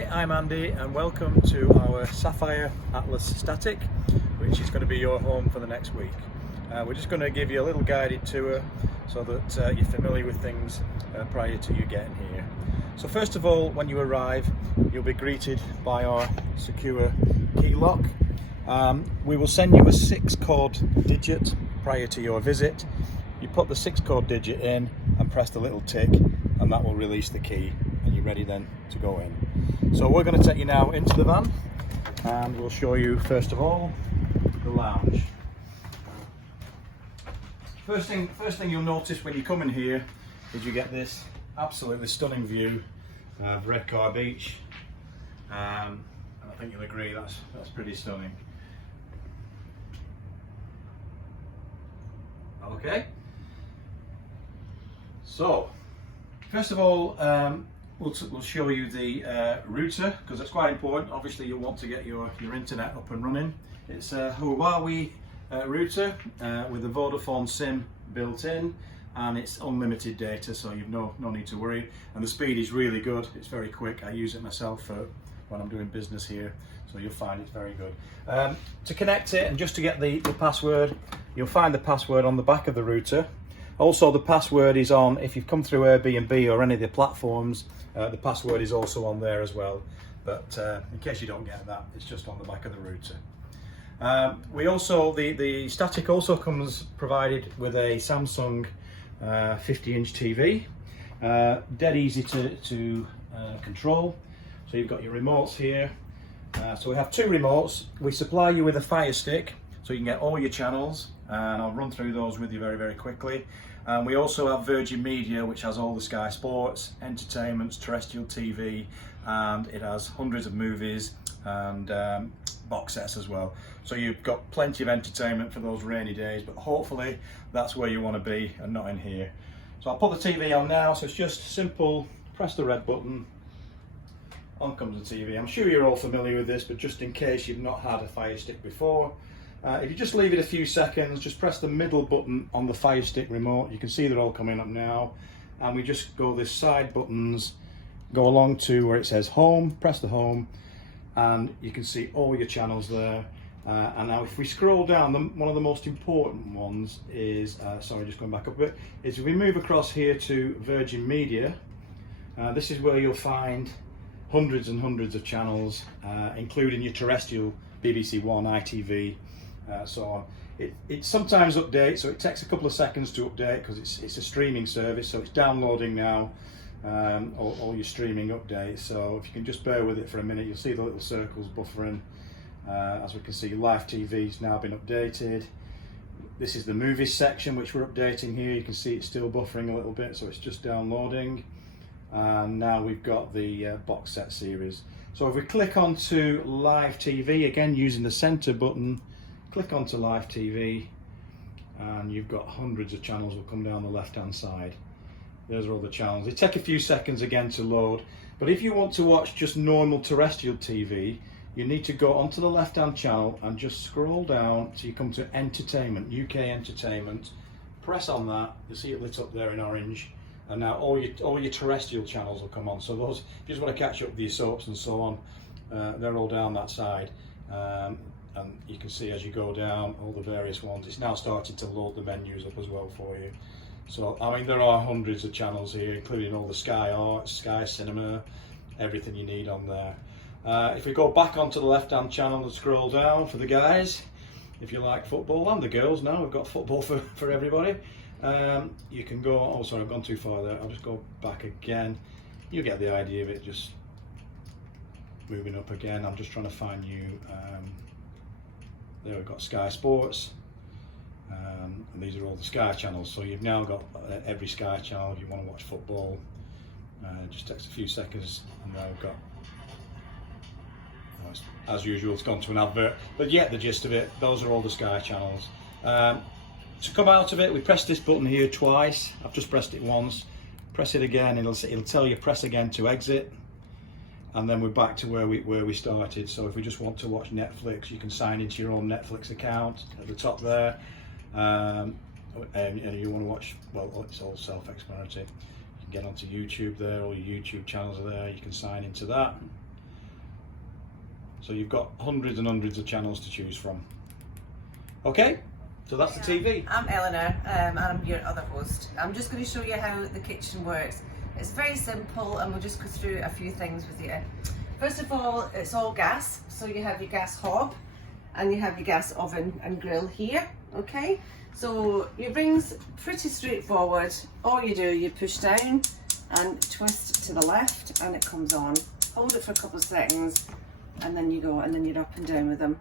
Hi, I'm Andy and welcome to our Sapphire Atlas Static, which is going to be your home for the next week. We're just going to give you a little guided tour so that you're familiar with things prior to you getting here. So first of all, when you arrive, you'll be greeted by our secure key lock. We will send you a 6-code digit prior to your visit. You put the 6-code digit in and press the little tick, and that will release the key, and you're ready then to go in. So we're going to take you now into the van, and we'll show you first of all the lounge. First thing you'll notice when you come in here is you get this absolutely stunning view of Redcar Beach, and I think you'll agree that's pretty stunning. Okay, so first of all, we'll show you the router, because that's quite important. Obviously you'll want to get your internet up and running. It's a Huawei router with a Vodafone SIM built in, and it's unlimited data, so you've no need to worry, and the speed is really good. It's very quick. I use it myself when I'm doing business here, so you'll find it's very good. To connect it and just to get the password, you'll find the password on the back of the router. Also, the password is on, if you've come through Airbnb or any of the platforms, the password is also on there as well. But in case you don't get that, it's just on the back of the router. The static also comes provided with a Samsung 50-inch TV, dead easy to control. So you've got your remotes here. So we have 2 remotes. We supply you with a Fire Stick, so you can get all your channels, and I'll run through those with you very quickly. And we also have Virgin Media, which has all the Sky Sports, entertainments, terrestrial TV, and it has hundreds of movies and box sets as well. So you've got plenty of entertainment for those rainy days, but hopefully that's where you want to be and not in here. So I'll put the TV on now. So it's just simple, press the red button, on comes the TV. I'm sure you're all familiar with this, but just in case you've not had a Fire Stick before, if you just leave it a few seconds, just press the middle button on the Fire Stick remote. You can see they're all coming up now, and we just go this side buttons, go along to where it says home, press the home, and you can see all your channels there. And now if we scroll down, one of the most important ones is, sorry, just going back up a bit, is if we move across here to Virgin Media, this is where you'll find hundreds and hundreds of channels, including your terrestrial BBC One, ITV, so on. It sometimes updates, so it takes a couple of seconds to update because it's a streaming service, so it's downloading now all your streaming updates. So if you can just bear with it for a minute, you'll see the little circles buffering. As we can see, Live TV's now been updated. This is the movies section which we're updating here. You can see it's still buffering a little bit, so it's just downloading. And now we've got the box set series. So if we click onto Live TV, again using the center button, click onto Live TV, and you've got hundreds of channels will come down the left hand side. Those are all the channels. They take a few seconds again to load, but if you want to watch just normal terrestrial TV, you need to go onto the left hand channel and just scroll down till you come to Entertainment, UK Entertainment. Press on that, you'll see it lit up there in orange, and now all your terrestrial channels will come on. So those, if you just want to catch up with your soaps and so on, they're all down that side. And you can see as you go down all the various ones. It's now starting to load the menus up as well for you. So I mean, there are hundreds of channels here, including all the Sky Arts, Sky Cinema, everything you need on there. If we go back onto the left hand channel and scroll down for the guys, if you like football, and the girls now, we've got football for everybody. You can go, oh sorry, I've gone too far there, I'll just go back again. You get the idea of it, just moving up again. I'm just trying to find you, there we've got Sky Sports, and these are all the Sky channels. So you've now got every Sky channel if you want to watch football. It just takes a few seconds, and now we've got, as usual, it's gone to an advert, but you get the gist of it. Those are all the Sky channels. To come out of it, we press this button here twice. I've just pressed it once. Press it again, it'll tell you press again to exit, and then we're back to where we started. So if we just want to watch Netflix, you can sign into your own Netflix account at the top there, and you want to watch, well, it's all self-explanatory. You can get onto YouTube there, all your YouTube channels are there, you can sign into that. So you've got hundreds and hundreds of channels to choose from. Okay, so that's the TV. I'm Eleanor, and I'm your other host. I'm just going to show you how the kitchen works. It's very simple, and we'll just go through a few things with you. First of all, it's all gas. So you have your gas hob, and you have your gas oven and grill here, okay? So your ring's pretty straightforward. All you do, you push down and twist to the left and it comes on. Hold it for a couple of seconds and then you go, and then you're up and down with them.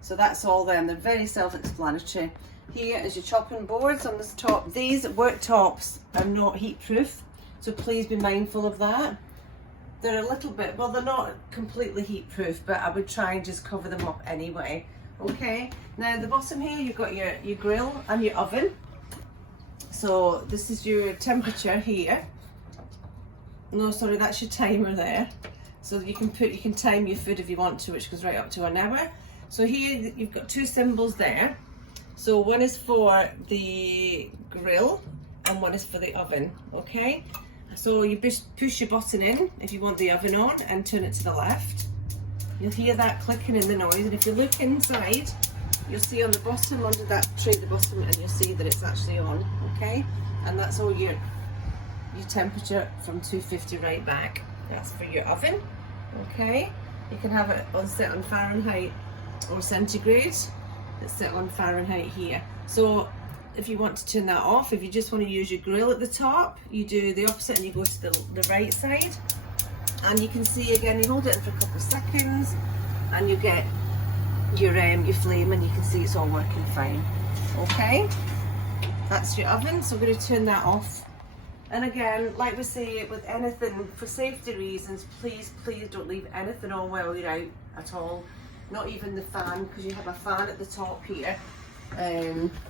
So that's all them. They're very self-explanatory. Here is your chopping boards on this top. These worktops are not heat proof, so please be mindful of that. They're a little bit, well, they're not completely heat proof, but I would try and just cover them up anyway. Okay, now at the bottom here you've got your grill and your oven. So this is your temperature here. No, sorry, that's your timer there. So you can time your food if you want to, which goes right up to an hour. So here you've got two symbols there. So one is for the grill and one is for the oven, okay? So you push your button in if you want the oven on and turn it to the left. You'll hear that clicking in the noise, and if you look inside, you'll see on the bottom, under that tray at the bottom, and you'll see that it's actually on, okay? And that's all your temperature from 250 right back. That's for your oven, okay? You can have it set on Fahrenheit or centigrade. It's set on Fahrenheit here. So if you want to turn that off, if you just want to use your grill at the top, you do the opposite and you go to the right side. And you can see again, you hold it in for a couple of seconds and you get your flame, and you can see it's all working fine. Okay, that's your oven, so we're going to turn that off. And again, like we say with anything, for safety reasons, please don't leave anything on while you're out at all. Not even the fan, because you have a fan at the top here,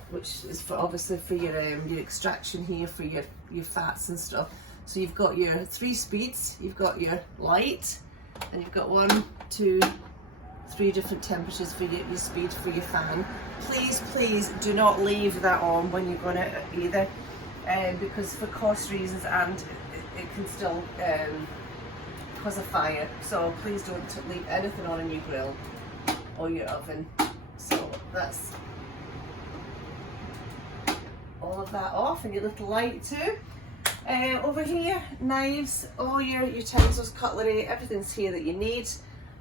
which is for obviously for your extraction here for your fats and stuff. So you've got your 3 speeds, you've got your light, and you've got 1, 2, 3 different temperatures for your speed for your fan. Please do not leave that on when you're going to either, because for cost reasons, and it can still cause a fire. So please don't leave anything on in your grill or your oven. So that's all of that off, and your little light too. Over here, knives, all your utensils, cutlery, everything's here that you need.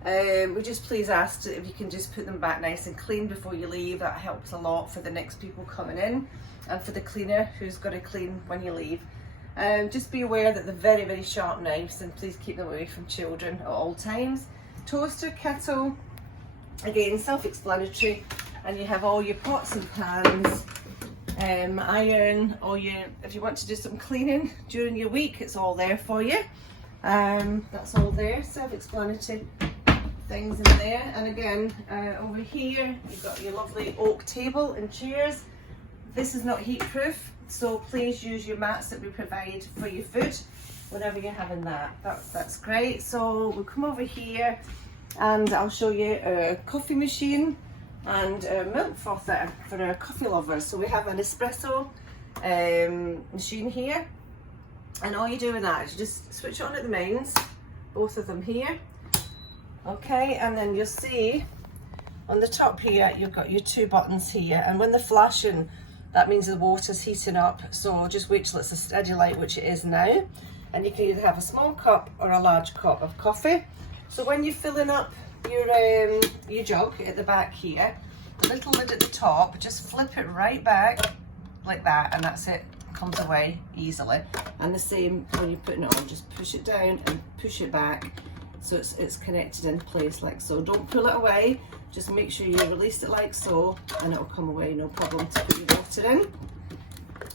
We just please ask if you can just put them back nice and clean before you leave. That helps a lot for the next people coming in, and for the cleaner who's got to clean when you leave. Just be aware that they're very, very sharp knives, and please keep them away from children at all times. Toaster, kettle, again self-explanatory, and you have all your pots and pans. Iron, or if you want to do some cleaning during your week, it's all there for you. That's all there, self-explanatory things in there. And again, over here you've got your lovely oak table and chairs. This is not heat proof, so please use your mats that we provide for your food whenever you're having that. That's great. So we'll come over here and I'll show you a coffee machine and a milk frother for our coffee lovers. So we have an espresso machine here, and all you do with that is you just switch it on at the mains, both of them here, okay? And then you'll see on the top here you've got your 2 buttons here, and when they're flashing, that means the water's heating up. So just wait till it's a steady light, which it is now, and you can either have a small cup or a large cup of coffee. So when you're filling up your jug at the back here, the little lid at the top, just flip it right back like that, and that's it, comes away easily. And the same when you're putting it on, just push it down and push it back so it's connected in place like so. Don't pull it away, just make sure you release it like so, and it'll come away, no problem, to put your water in.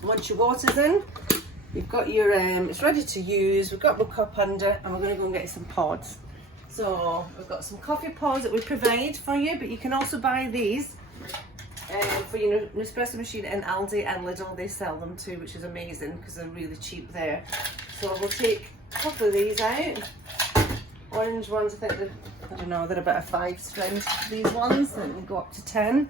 Once your water's in, you've got your it's ready to use. We've got my cup under, and we're going to go and get some pods. So we've got some coffee pods that we provide for you, but you can also buy these for your Nespresso machine in Aldi and Lidl. They sell them too, which is amazing because they're really cheap there. So we'll take a couple of these out. Orange ones, I think they're about a 5 strength, these ones, and they go up to 10.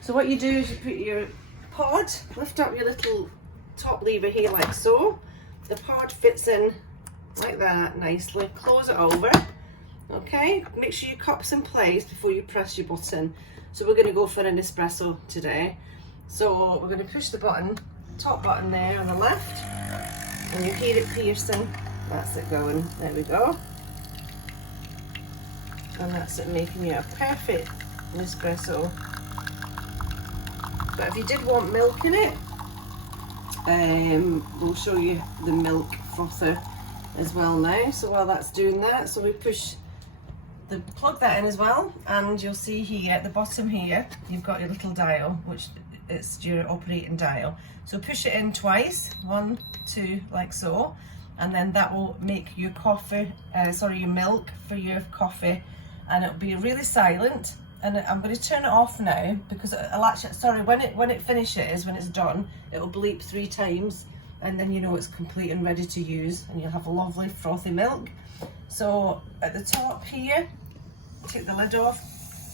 So what you do is you put your pod, lift up your little top lever here like so. The pod fits in like that nicely. Close it over. Okay, make sure your cup's in place before you press your button. So we're going to go for an espresso today. So we're going to push the button, top button there on the left, and you hear it piercing. That's it going. There we go. And that's it making you a perfect espresso. But if you did want milk in it, we'll show you the milk frother as well now. So while that's doing that, so we plug that in as well, and you'll see here at the bottom here you've got your little dial, which it's your operating dial. So push it in twice, 1, 2, like so, and then that will make your coffee, your milk for your coffee, and it'll be really silent. And I'm going to turn it off now because I'll actually, when it finishes, when it's done, it will bleep 3 times, and then you know it's complete and ready to use, and you'll have a lovely frothy milk. So at the top here, take the lid off.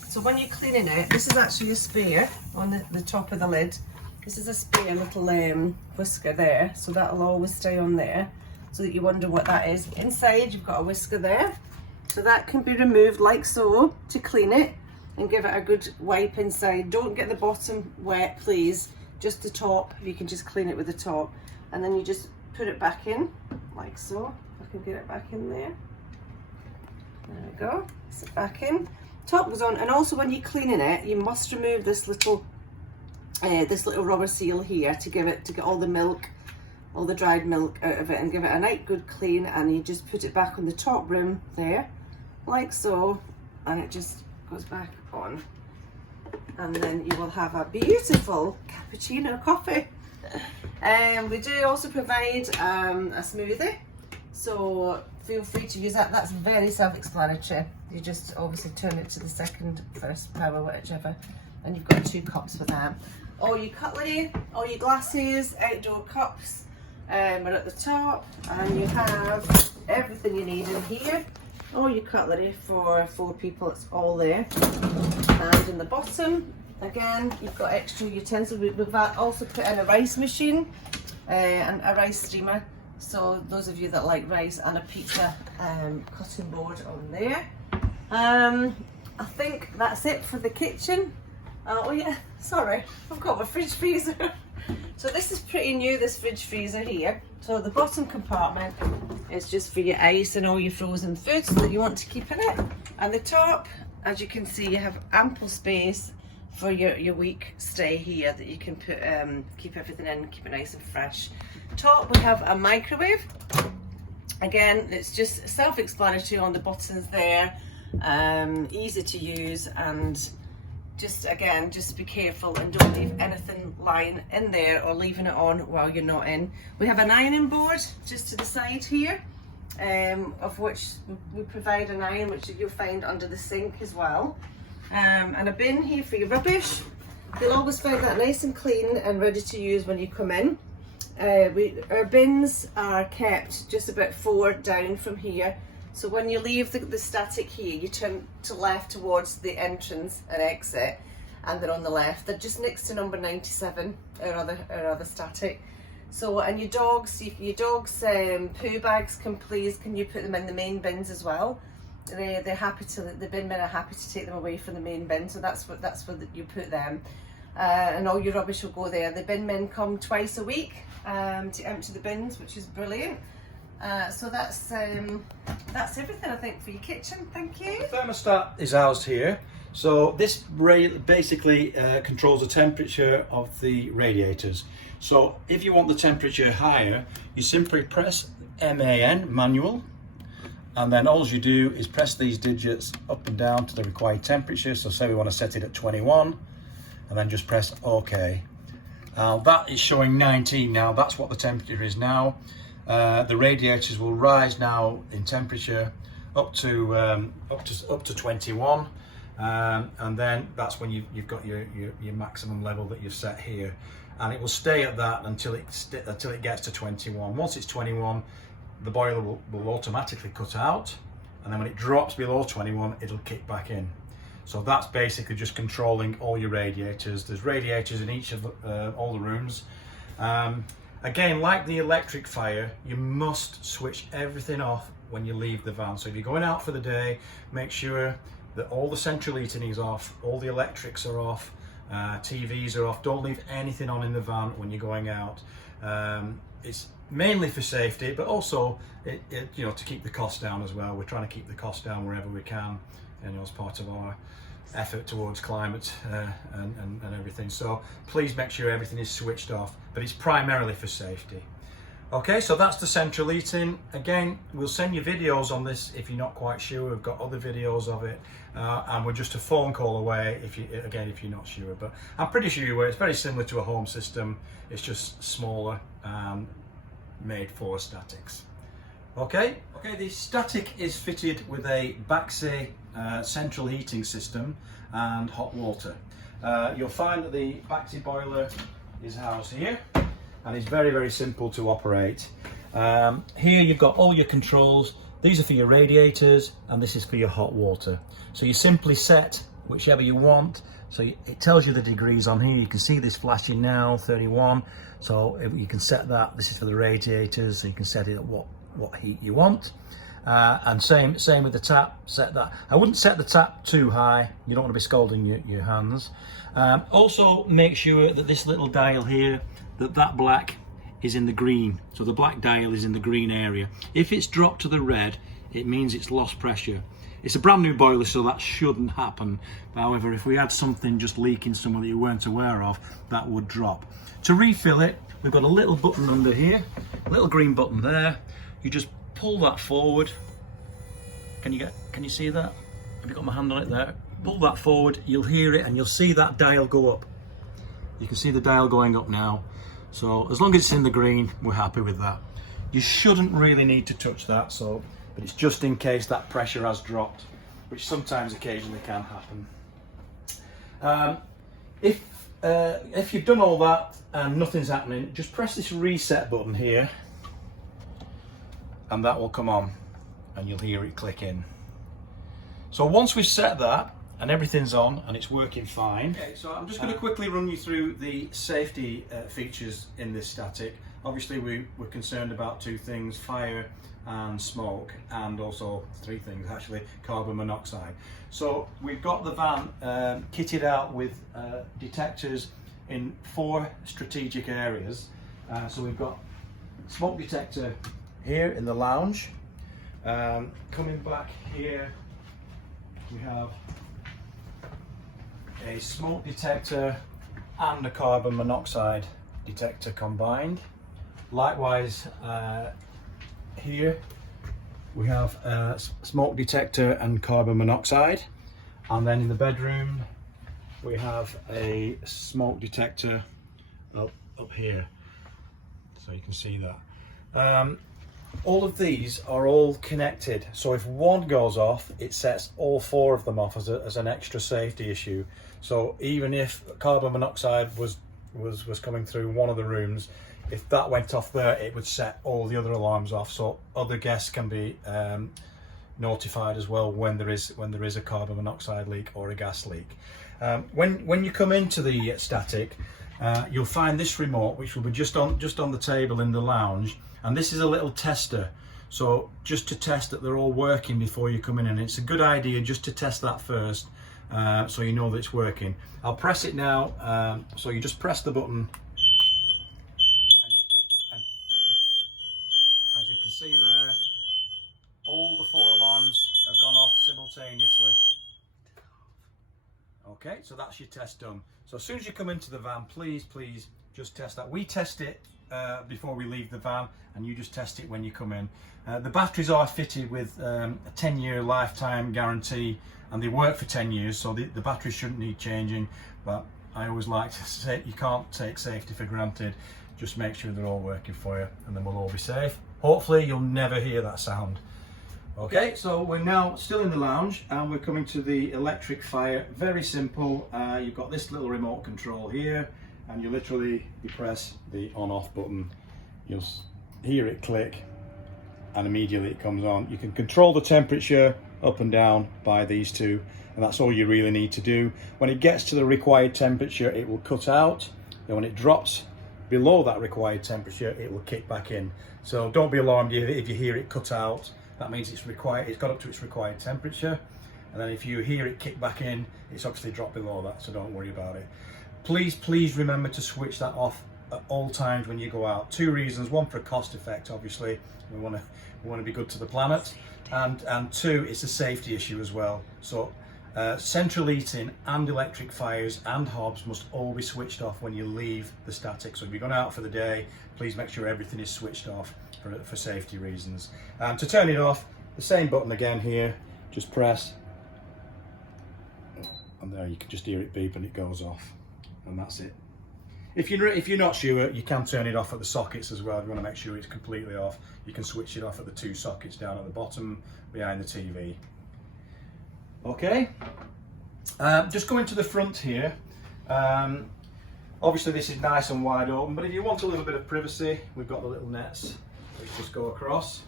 So when you're cleaning it, this is actually a spare on the top of the lid. This is a spare little whisker there, so that'll always stay on there, so that you wonder what that is. Inside you've got a whisker there, so that can be removed like so to clean it and give it a good wipe inside. Don't get the bottom wet, please, just the top. You can just clean it with the top, and then you just put it back in like so. If I can get it back in there. There we go. Sit back in. Top goes on, and also when you're cleaning it, you must remove this little rubber seal here to get all the milk, all the dried milk out of it, and give it a nice good clean. And you just put it back on the top rim there, like so, and it just goes back on, and then you will have a beautiful cappuccino coffee. And we do also provide a smoothie, so feel free to use that. That's very self-explanatory. You just obviously turn it to the second, first power, whichever, and you've got 2 cups for that. All your cutlery, all your glasses, outdoor cups are at the top, and you have everything you need in here. All your cutlery for 4 people, it's all there. And in the bottom, again, you've got extra utensils. We've also put in a rice machine and a rice steamer. So those of you that like rice, and a pizza cutting board on there. I think that's it for the kitchen. Oh yeah, sorry, I've got my fridge freezer. So this is pretty new, this fridge freezer here. So the bottom compartment is just for your ice and all your frozen foods that you want to keep in it. And the top, as you can see, you have ample space for your week stay here, that you can put keep everything in, keep it nice and fresh. Top, we have a microwave. Again, it's just self-explanatory on the buttons there, easy to use, and just be careful and don't leave anything lying in there or leaving it on while you're not in. We have an ironing board just to the side here, of which we provide an iron, which you'll find under the sink as well, and a bin here for your rubbish. You'll always find that nice and clean and ready to use when you come in. Our bins are kept just about 4 down from here, so when you leave the static here, you turn to left towards the entrance and exit, and they're on the left. They're just next to number 97, our other static. So, and your dogs poo bags, can you put them in the main bins as well? They're happy to, the bin men are happy to take them away from the main bin, so that's where you put them. And all your rubbish will go there. The bin men come twice a week to empty the bins, which is brilliant. So that's everything, I think, for your kitchen. Thank you. The thermostat is housed here. So this basically controls the temperature of the radiators. So if you want the temperature higher, you simply press MAN, manual, and then all you do is press these digits up and down to the required temperature. So say we want to set it at 21, and then just press OK. That is showing 19 now. That's what the temperature is now. The radiators will rise now in temperature up to 21, and then that's when you've got your maximum level that you've set here, and it will stay at that until it gets to 21. Once it's 21, the boiler will automatically cut out, and then when it drops below 21, it'll kick back in. So that's basically just controlling all your radiators. There's radiators in each of all the rooms. Again, like the electric fire, you must switch everything off when you leave the van. So if you're going out for the day, make sure that all the central heating is off, all the electrics are off, TVs are off. Don't leave anything on in the van when you're going out. It's mainly for safety, but also you know, to keep the cost down as well. We're trying to keep the cost down wherever we can, you know, as part of our effort towards climate and everything. So please make sure everything is switched off, but it's primarily for safety. Okay, so that's the central heating. Again, we'll send you videos on this if you're not quite sure. We've got other videos of it, and we're just a phone call away if you're not sure. But I'm pretty sure you will. It's very similar to a home system. It's just smaller and made for statics. Okay, the static is fitted with a Baxi central heating system and hot water. You'll find that the Baxi boiler is housed here, and it's very, very simple to operate. Here you've got all your controls. These are for your radiators, and this is for your hot water. So you simply set whichever you want. So it tells you the degrees on here. You can see this flashing now, 31. So you can set that. This is for the radiators, so you can set it at what heat you want. And same with the tap. Set that. I wouldn't set the tap too high. You don't want to be scalding your hands. Also, make sure that this little dial here, that black is in the green. So the black dial is in the green area. If it's dropped to the red, it means it's lost pressure. It's a brand new boiler, so that shouldn't happen. However, if we had something just leaking somewhere that you weren't aware of, that would drop. To refill it, we've got a little button under here, a little green button there. You just pull that forward. Can you see that? Have you got my hand on it there? Pull that forward, you'll hear it, and you'll see that dial go up. You can see the dial going up now. So as long as it's in the green, we're happy with that. You shouldn't really need to touch that, but it's just in case that pressure has dropped, which sometimes occasionally can happen. If you've done all that and nothing's happening, just press this reset button here, and that will come on, and you'll hear it click in. So once we've set that and everything's on and it's working fine, okay, so I'm just going to quickly run you through the safety features in this static. Obviously we're concerned about two things: fire and smoke, and also three things actually: carbon monoxide. So we've got the van kitted out with detectors in 4 strategic areas. So we've got smoke detector here in the lounge. Coming back here, we have a smoke detector and a carbon monoxide detector combined. Likewise, here we have a smoke detector and carbon monoxide, and then in the bedroom we have a smoke detector up here, so you can see that. All of these are all connected, so if one goes off, it sets all 4 of them off as an extra safety issue. So even if carbon monoxide was coming through one of the rooms, if that went off there, it would set all the other alarms off, so other guests can be notified as well when there is a carbon monoxide leak or a gas leak. When you come into the static, you'll find this remote, which will be just on the table in the lounge, and this is a little tester. So just to test that they're all working before you come in, and it's a good idea just to test that first, so you know that it's working. I'll press it now. So you just press the button. As you can see there, all the 4 alarms have gone off simultaneously. Okay, so that's your test done. So as soon as you come into the van, please just test that. We test it before we leave the van, and you just test it when you come in. The batteries are fitted with a 10-year lifetime guarantee, and they work for 10 years, so the batteries shouldn't need changing. But I always like to say, you can't take safety for granted. Just make sure they're all working for you, and then we'll all be safe. Hopefully you'll never hear that sound. Okay, so we're now still in the lounge, and we're coming to the electric fire. Very simple. You've got this little remote control here, and you press the on-off button. You'll hear it click, and immediately it comes on. You can control the temperature up and down by these 2, and that's all you really need to do. When it gets to the required temperature, it will cut out, and when it drops below that required temperature, it will kick back in. So don't be alarmed if you hear it cut out. that means it's got up to its required temperature. And then if you hear it kick back in, it's obviously dropped below that, so don't worry about it. Please remember to switch that off at all times when you go out. 2 reasons: one, for cost effect, obviously, we want to be good to the planet, and 2, it's a safety issue as well. So central heating and electric fires and hobs must all be switched off when you leave the static. So if you're going out for the day, please make sure everything is switched off for safety reasons. To turn it off, the same button again here, just press, and there you can just hear it beep and it goes off, and that's it. If you're not sure, you can turn it off at the sockets as well. If you want to make sure it's completely off, you can switch it off at the 2 sockets down at the bottom behind the TV. Okay, just going to the front here. Obviously this is nice and wide open, but if you want a little bit of privacy, we've got the little nets which just go across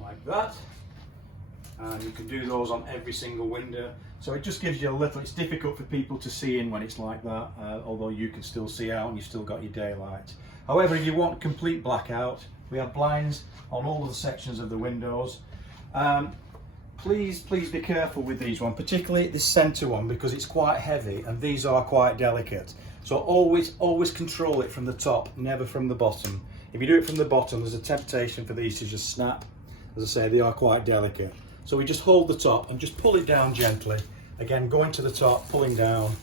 like that, and you can do those on every single window. So it just gives you a little, it's difficult for people to see in when it's like that, although you can still see out and you've still got your daylight. However, if you want complete blackout, we have blinds on all of the sections of the windows. Please be careful with these one, particularly this centre one, because it's quite heavy and these are quite delicate. So always control it from the top, never from the bottom. If you do it from the bottom, there's a temptation for these to just snap. As I say, they are quite delicate. So we just hold the top and just pull it down gently. Again, going to the top, pulling down,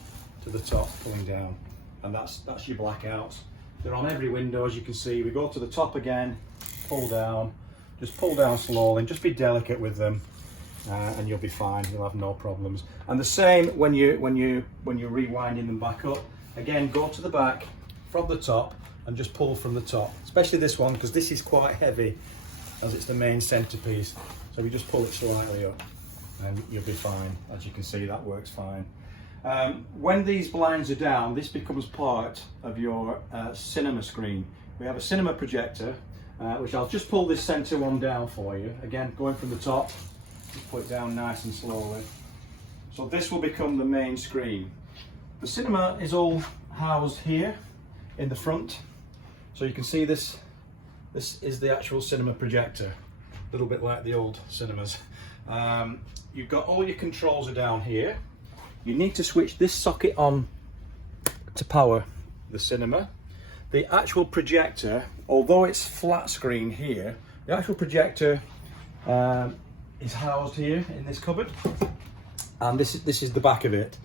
to the top, pulling down. And that's your blackouts. They're on every window, as you can see. We go to the top again, pull down, just pull down slowly, and just be delicate with them. And you'll be fine, you'll have no problems. And the same when you're rewinding them back up. Again, go to the back from the top and just pull from the top, especially this one, because this is quite heavy as it's the main centerpiece. So we just pull it slightly up and you'll be fine. As you can see, that works fine. When these blinds are down, this becomes part of your cinema screen. We have a cinema projector, which I'll just pull this center one down for you. Again, going from the top, just put it down nice and slowly. So this will become the main screen. The cinema is all housed here in the front. So you can see this is the actual cinema projector. A little bit like the old cinemas. You've got all your controls are down here. You need to switch this socket on to power the cinema. The actual projector, although it's flat screen here, the actual projector is housed here in this cupboard, and this is the back of it.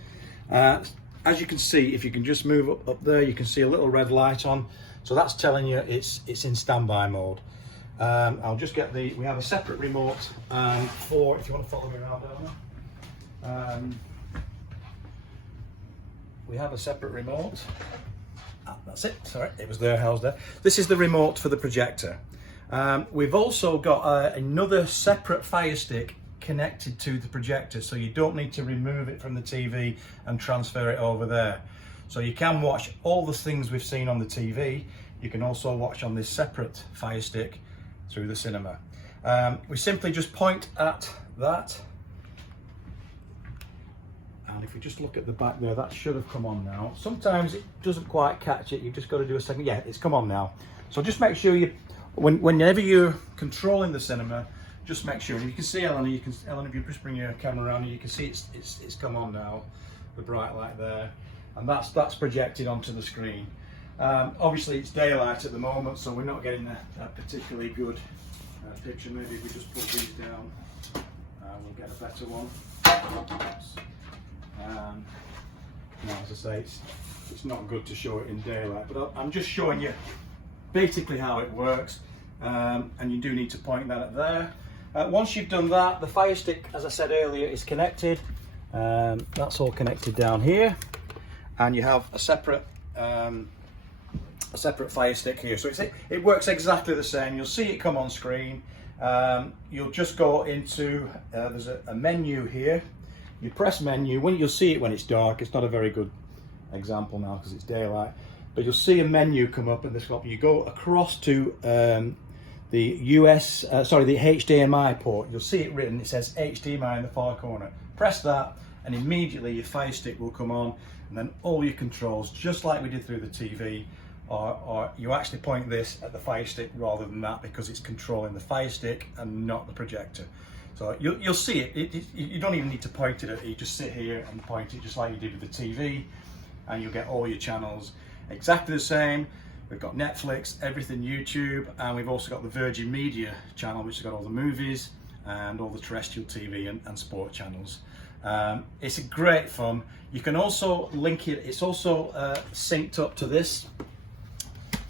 As you can see, if you can just move up there, you can see a little red light on, so that's telling you it's in standby mode. I'll just get we have a separate remote for, if you want to follow me around down there. We have a separate remote. That's it, sorry, it was there, housed there. This is the remote for the projector. We've also got another separate Fire Stick connected to the projector, so you don't need to remove it from the TV and transfer it over there. So you can watch all the things we've seen on the TV. You can also watch on this separate Fire Stick through the cinema. We simply just point at that, and if we just look at the back there, that should have come on now. Sometimes it doesn't quite catch it, you've just got to do a second. Yeah, it's come on now. So just make sure whenever you're controlling the cinema, just make sure, and you can see Ellen, Ellen, if you just bring your camera around, you can see it's come on now, the bright light there, and that's projected onto the screen. Obviously it's daylight at the moment, so we're not getting a particularly good picture. Maybe if we just put these down, we'll get a better one. Now, as I say, it's not good to show it in daylight, but I'm just showing you basically how it works, and you do need to point that at there. Once you've done that, the Fire Stick, as I said earlier, is connected. That's all connected down here, and you have a separate Fire Stick here. So it works exactly the same. You'll see it come on screen. You'll just go into there's a menu here. You press menu. You'll see it when it's dark. It's not a very good example now because it's daylight, but you'll see a menu come up in this one. You go across to the HDMI port. You'll see it written, it says HDMI in the far corner. Press that and immediately your Fire Stick will come on, and then all your controls, just like we did through the TV, or you actually point this at the Fire Stick rather than that, because it's controlling the Fire Stick and not the projector. So you'll see it. You don't even need to point it at it. You just sit here and point it just like you did with the TV, and you'll get all your channels exactly the same. We've got Netflix, everything YouTube, and we've also got the Virgin Media channel, which has got all the movies and all the terrestrial TV and sport channels. It's a great fun. You can also link it. It's also synced up to this.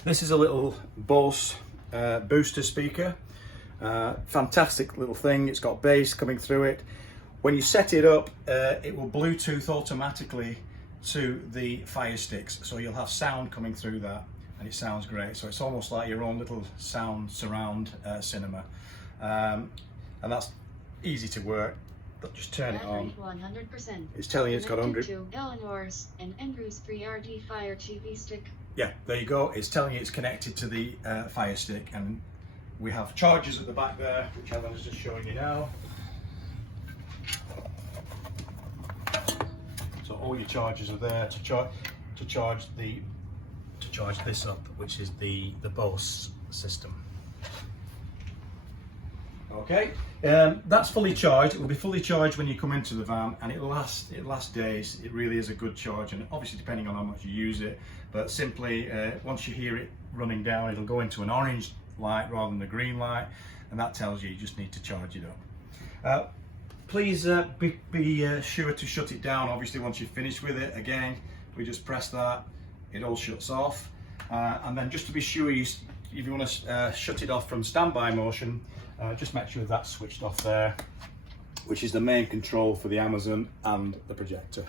This is a little Bose booster speaker. Fantastic little thing. It's got bass coming through it. When you set it up, it will Bluetooth automatically to the Fire Sticks, so you'll have sound coming through that, and it sounds great. So it's almost like your own little sound surround cinema, and that's easy to work. But just turn it on. 100%. It's telling you it's got 100. To Eleanor's and Andrew's 3RD Fire TV stick. Yeah, there you go. It's telling you it's connected to the Fire Stick, and we have chargers at the back there, which Ellen is just showing you now. So all your chargers are there to charge this up, which is the Bose system. Okay, that's fully charged. It will be fully charged when you come into the van, and it'll last days. It really is a good charge, and obviously depending on how much you use it. But simply, once you hear it running down, it'll go into an orange light rather than a green light, and that tells you just need to charge it up. Please be sure to shut it down. Obviously, once you've finished with it, again, we just press that, it all shuts off, and then just to be sure, if you want to shut it off from standby motion, just make sure that's switched off there, which is the main control for the Amazon and the projector.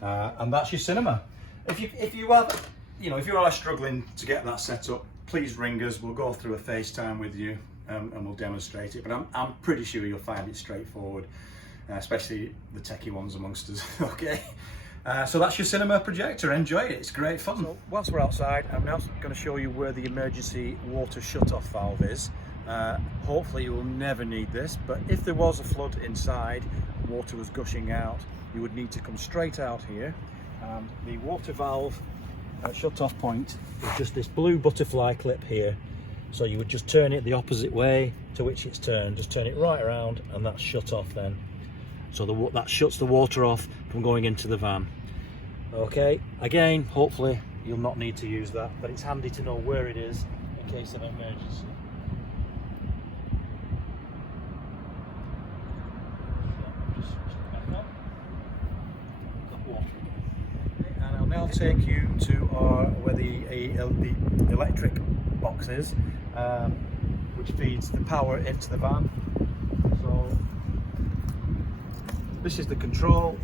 And that's your cinema. If you are struggling to get that set up, please ring us. We'll go through a FaceTime with you, and we'll demonstrate it. But I'm pretty sure you'll find it straightforward, especially the techie ones amongst us. Okay. So that's your cinema projector. Enjoy it. It's great fun. So whilst we're outside, I'm now going to show you where the emergency water shut-off valve is. Hopefully you will never need this, but if there was a flood inside, water was gushing out, you would need to come straight out here. The water valve shut-off point is just this blue butterfly clip here, so you would just turn it the opposite way to which it's turned. Just turn it right around, and that's shut off then. So that shuts the water off from going into the van. Okay, again, hopefully you'll not need to use that, but it's handy to know where it is in case of an emergency. And I'll now take you to where the electric box is, which feeds the power into the van. So this is the control,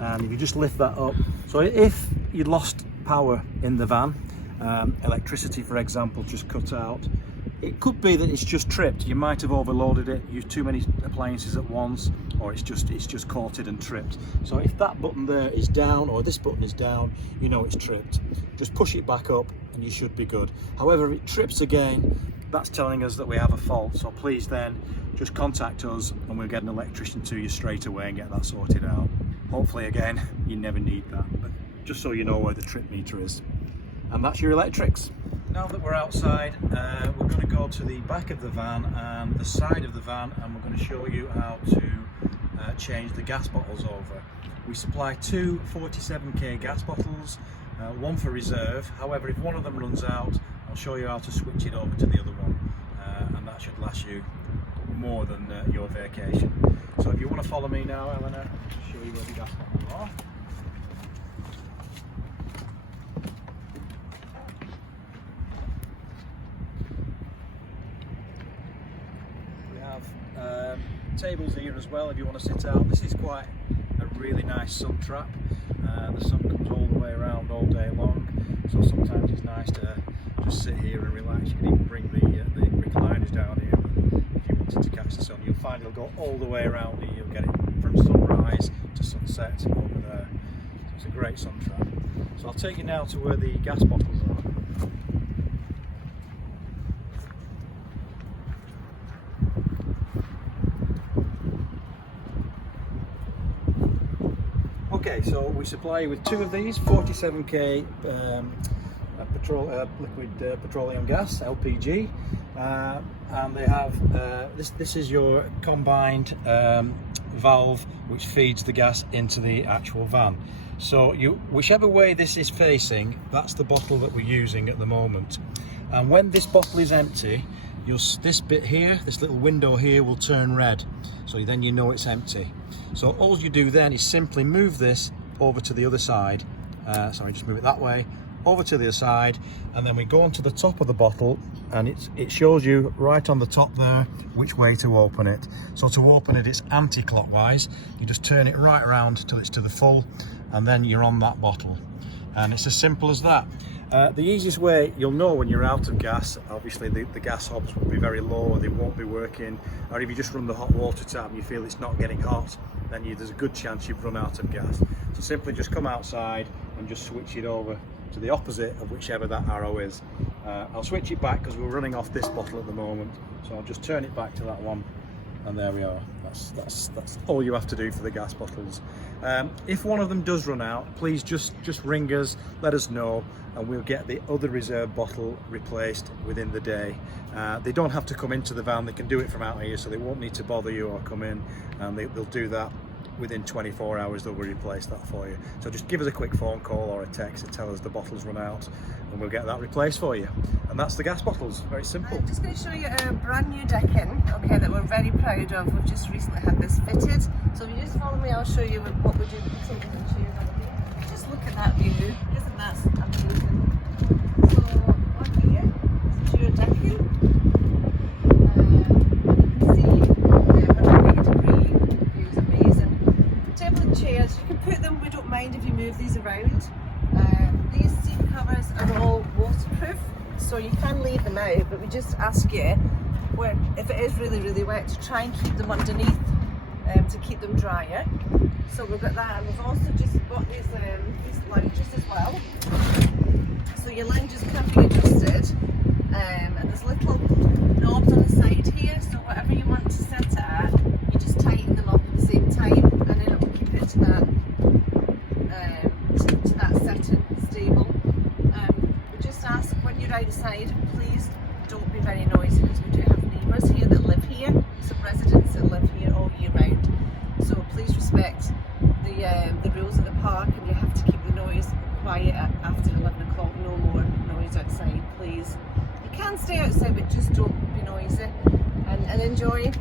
and if you just lift that up, so if you lost power in the van, electricity for example just cut out, it could be that it's just tripped. You might have overloaded it, used too many appliances at once, or it's just caught it and tripped. So if that button there is down, or this button is down, you know it's tripped. Just push it back up and you should be good. However, if it trips again, that's telling us that we have a fault. So please then just contact us and we'll get an electrician to you straight away and get that sorted out. Hopefully again, you never need that, but just so you know where the trip meter is. And that's your electrics. Now that we're outside, we're going to go to the back of the van and the side of the van, and we're going to show you how to change the gas bottles over. We supply two 47k gas bottles, one for reserve. However, if one of them runs out, I'll show you how to switch it over to the other one, and that should last you more than your vacation. So if you want to follow me now, Eleanor, I'll show you where the gas bottles are. Tables here as well if you want to sit out. This is quite a really nice sun trap. The sun comes all the way around all day long, so sometimes it's nice to just sit here and relax. You can even bring the recliners down here, but if you wanted to catch the sun, you'll find it'll go all the way around here. You'll get it from sunrise to sunset over there. So it's a great sun trap. So I'll take you now to where the gas bottles are. Okay, so we supply you with two of these 47k liquid petroleum gas, LPG, and they have this is your combined valve which feeds the gas into the actual van. So whichever way this is facing, that's the bottle that we're using at the moment. And when this bottle is empty, this bit here, this little window here, will turn red. So then you know it's empty. So all you do then is simply move this over to the other side. Sorry, just move it that way, over to the other side, and then we go onto the top of the bottle, and it shows you right on the top there which way to open it. So to open it, it's anti-clockwise. You just turn it right around till it's to the full, and then you're on that bottle. And it's as simple as that. The easiest way you'll know when you're out of gas, obviously the gas hobs will be very low, they won't be working, or if you just run the hot water tap and you feel it's not getting hot, then there's a good chance you've run out of gas. So simply just come outside and just switch it over to the opposite of whichever that arrow is. I'll switch it back because we're running off this bottle at the moment, so I'll just turn it back to that one, and there we are. That's all you have to do for the gas bottles. If one of them does run out, please just ring us, let us know, and we'll get the other reserve bottle replaced within the day. They don't have to come into the van, they can do it from out here, so they won't need to bother you or come in, and they'll do that within 24 hours. They'll replace that for you. So just give us a quick phone call or a text and tell us the bottle's run out, and we'll get that replaced for you. And that's the gas bottles, very simple. I'm just going to show you a brand new decking, okay, that we're very proud of. We've just recently had this fitted. So if you just follow me, I'll show you what we're doing. Just look at that view, isn't that amazing? So on here, this is your decking. Chairs, you can put them, we don't mind if you move these around. These seat covers are all waterproof, so you can leave them out, but we just ask you, if it is really wet, to try and keep them underneath to keep them drier. So we've got that, and we've also just got these lounges as well. So your lounges can be adjusted, and there's little knobs on the side here, so whatever you want to set it at, you just tighten them up at the same time, and then it will keep it to that setting stable. We just ask when you're outside, please don't be very noisy, because we do have neighbours here that live here, some residents that live here all year round. So please respect the rules of the park, and you have to keep the noise quiet after 11 o'clock. No more noise outside, please. You can stay outside, but just don't be noisy, and enjoy it.